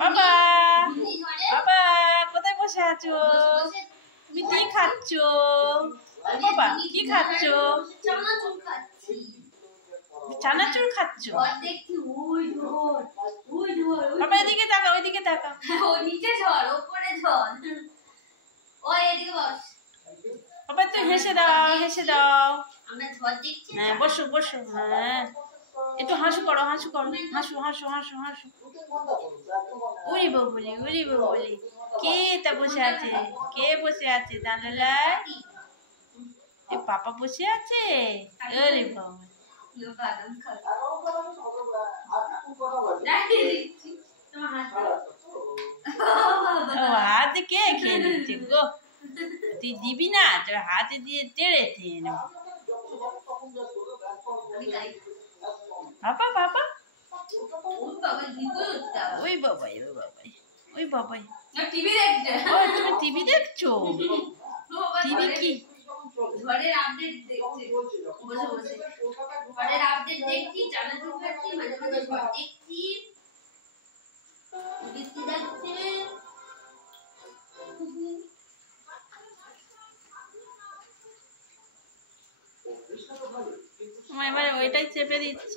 বাবা বাবা কোথায় বসে আছো? তুমি কি খাচ্ছ? বাবা কি খাচ্ছ? চানাচুর খাচ্ছ? বাবা এদিকে তাকাও, ওইদিকে তাকাও। নিচে ঝড় ওপরে ঝড়। ওই এদিকে বস। বাবা একটু হেসে দাও, হেসে দাও। আমরা ঝড় দেখছি। হ্যাঁ বসো বসো। হ্যাঁ একটু হাসু করো, হাসু করো, হাসু হাসু হাসু হাসু। উড়ি বলি, উড়ি বলি। কে তা বসে আছে? কে বসে আছে জানালায়? এ পাপা বসে আছে? আরে বাবা বাদাম খাবে। হাতে কে খেয়ে নিচ্ছে গো? তুই দিবি না? তোর হাতে দিয়ে টেড়ে খেয়ে নেব। বাবা বাবা ওই বাবাই, ওই বাবাই, ওই বাবাই। টিভি দেখছে। তুমি টিভি দেখছো? টিভি কি? ঝড়ের আপডেট দেখছে বসে বসে। ঝড়ের আপডেট দেখছি, চানাচুর খাচ্ছি, মাঝে মাঝে ঝড় দেখছি, বৃষ্টি যাচ্ছে। এবারে ওইটাই চেপে দিচ্ছি।